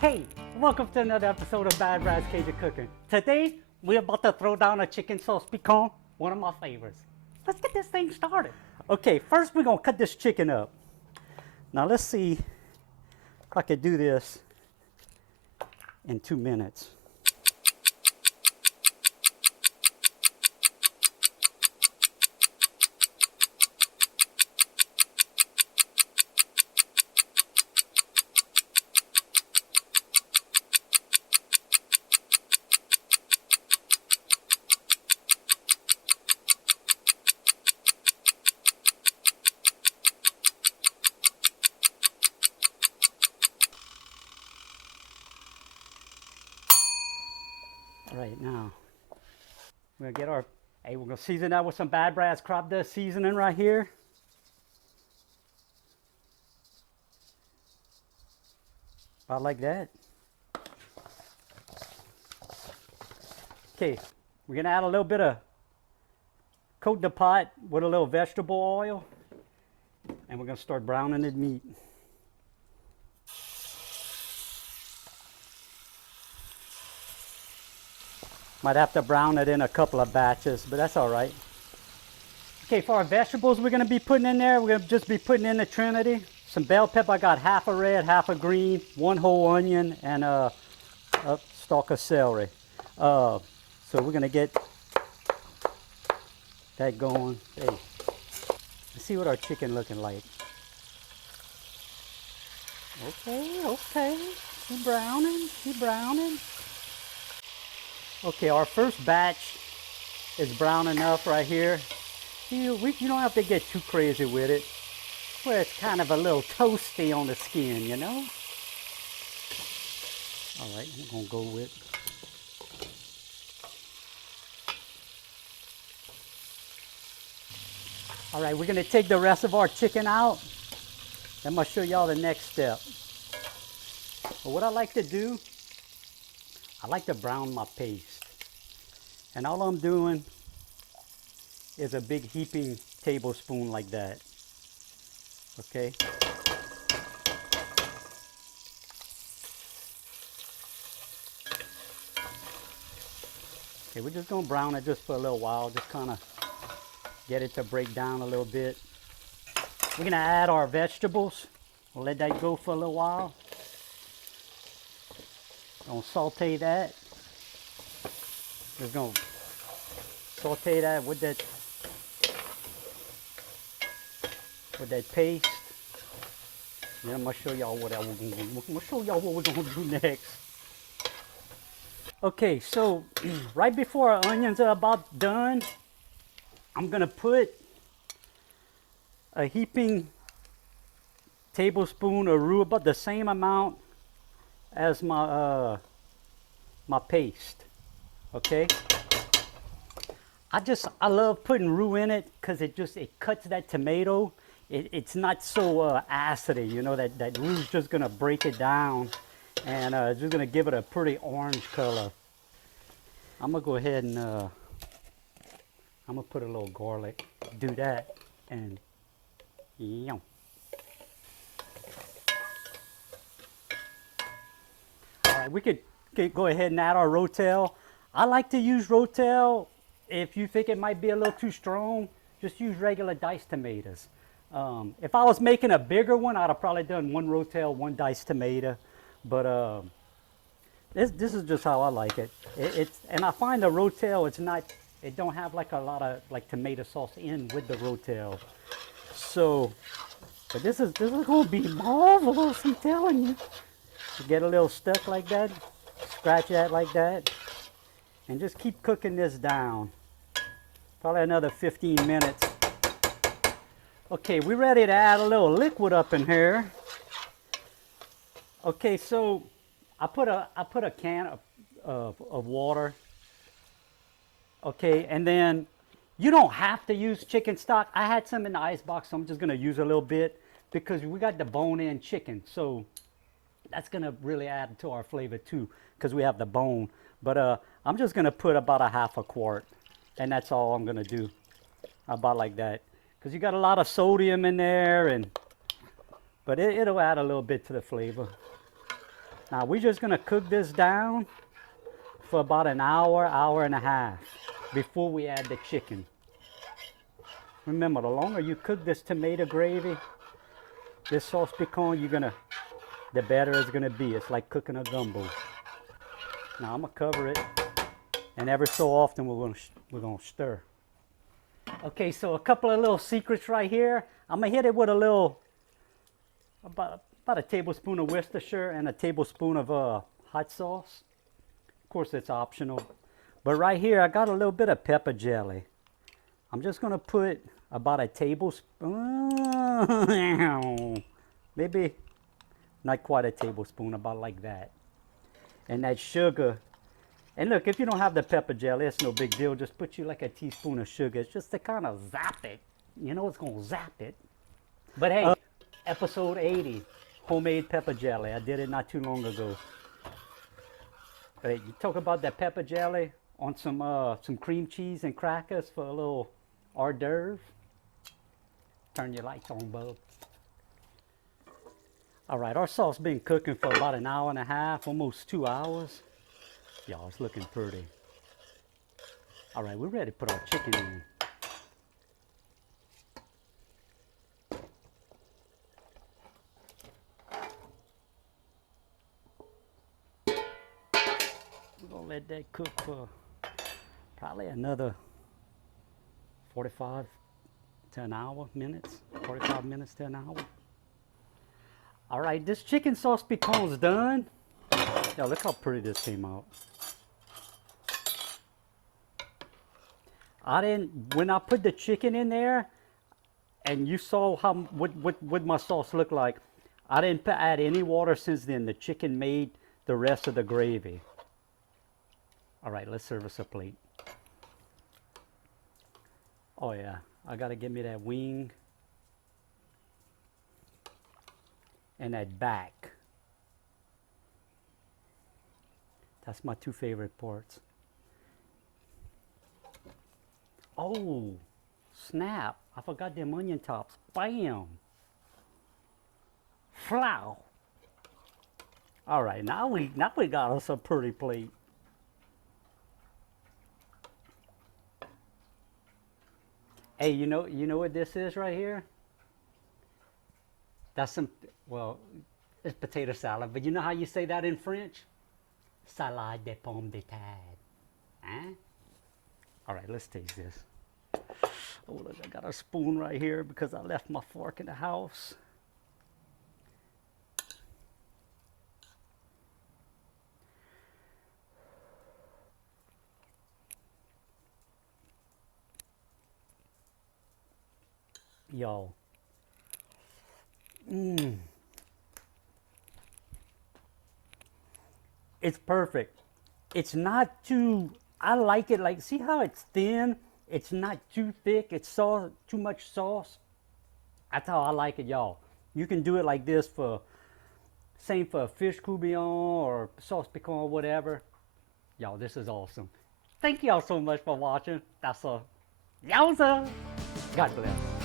Hey, welcome to another episode of Bad Brad's Cajun Cooking. Today, we're about to throw down a chicken sauce piquant, one of my favorites. Let's get this thing started. Okay, first we're gonna cut this chicken up. Now let's see if I can do this in 2 minutes. All right, now we're gonna get our, hey, we're gonna season that with some Bad Brad's crop dust seasoning right here. About like that. Okay, we're gonna add a little bit of, coat the pot with a little vegetable oil, and we're gonna start browning the meat. Might have to brown it in a couple of batches, but that's all right. Okay, for our vegetables we're gonna be putting in there, we're gonna just be putting in the Trinity. Some bell pepper, I got half a red, half a green, one whole onion, and a stalk of celery. So we're gonna get that going. Hey, let's see what our chicken looking like. Okay, keep browning, keep browning. Okay, our first batch is brown enough right here. You don't have to get too crazy with it, where it's kind of a little toasty on the skin, you know? All right, I'm gonna go with. All right, we're gonna take the rest of our chicken out. I'm gonna show y'all the next step. But what I like to do, I like to brown my paste. And all I'm doing is a big heaping tablespoon like that. Okay? Okay, we're just gonna brown it just for a little while, just kind of get it to break down a little bit. We're gonna add our vegetables. We'll let that go for a little while. Gonna saute that. Just gonna saute that with that paste. Then I'm gonna show y'all what we're gonna do next. Okay, so right before our onions are about done, I'm gonna put a heaping tablespoon of roux, about the same amount as my my paste. Okay, I love putting roux in it because it cuts that tomato. It's not so acidy, you know, that roux is just gonna break it down, and it's just gonna give it a pretty orange color. I'm gonna go ahead and I'm gonna put a little garlic, do that, and yum. All right, we could go ahead and add our rotel. I like to use rotel. If you think it might be a little too strong, just use regular diced tomatoes. If I was making a bigger one, I'd have probably done one rotel, one diced tomato. But this is just how I like it. And I find the rotel, it don't have like a lot of like tomato sauce in with the rotel. So, but this is gonna be marvelous, I'm telling you. You get a little stuck like that, scratch that like that, and just keep cooking this down. Probably another 15 minutes. Okay, we're ready to add a little liquid up in here. Okay, so I put a can of water. Okay, and then you don't have to use chicken stock. I had some in the ice box, so I'm just gonna use a little bit because we got the bone-in chicken. So that's gonna really add to our flavor too, because we have the bone. But I'm just gonna put about a half a quart, and that's all I'm gonna do, about like that, because you got a lot of sodium in there, but it'll add a little bit to the flavor. Now we're just gonna cook this down for about an hour, hour and a half before we add the chicken. Remember, the longer you cook this tomato gravy, this sauce piquant, the better it's gonna be. It's like cooking a gumbo. Now I'm gonna cover it, and every so often we're gonna stir. Okay, so a couple of little secrets right here. I'm gonna hit it with a little, about a tablespoon of Worcestershire and a tablespoon of hot sauce. Of course, it's optional. But right here, I got a little bit of pepper jelly. I'm just gonna put about a tablespoon, maybe not quite a tablespoon, about like that. And that sugar. And look, if you don't have the pepper jelly, it's no big deal. Just put you like a teaspoon of sugar. It's just to kind of zap it. You know, it's gonna zap it. But hey, episode 80, homemade pepper jelly. I did it not too long ago. You talk about that pepper jelly on some cream cheese and crackers for a little hors d'oeuvre. Turn your lights on, bub. All right, our sauce been cooking for about an hour and a half, almost 2 hours. Y'all, it's looking pretty. All right, we're ready to put our chicken in. We're gonna let that cook for probably another 45 to an hour minutes, 45 minutes to an hour. All right, this chicken sauce piquant is done. Yeah, look how pretty this came out. When I put the chicken in there, and you saw what my sauce looked like, I didn't add any water since then. The chicken made the rest of the gravy. All right, let's serve us a plate. Oh yeah, I gotta get me that wing and that back. That's my two favorite parts. Oh, snap. I forgot them onion tops. Bam. Flow. All right, now we got us a pretty plate. Hey, you know what this is right here? That's it's potato salad, but you know how you say that in French? Salade de pommes de terre. Huh? All right, let's taste this. Oh, look, I got a spoon right here because I left my fork in the house. Y'all. It's perfect. It's not too, I like it like, see how it's thin? It's not too thick. It's too much sauce. That's how I like it, y'all. You can do it like this same for fish courtbouillon or sauce piquant or whatever. Y'all, this is awesome. Thank y'all so much for watching. That's a yowza. God bless.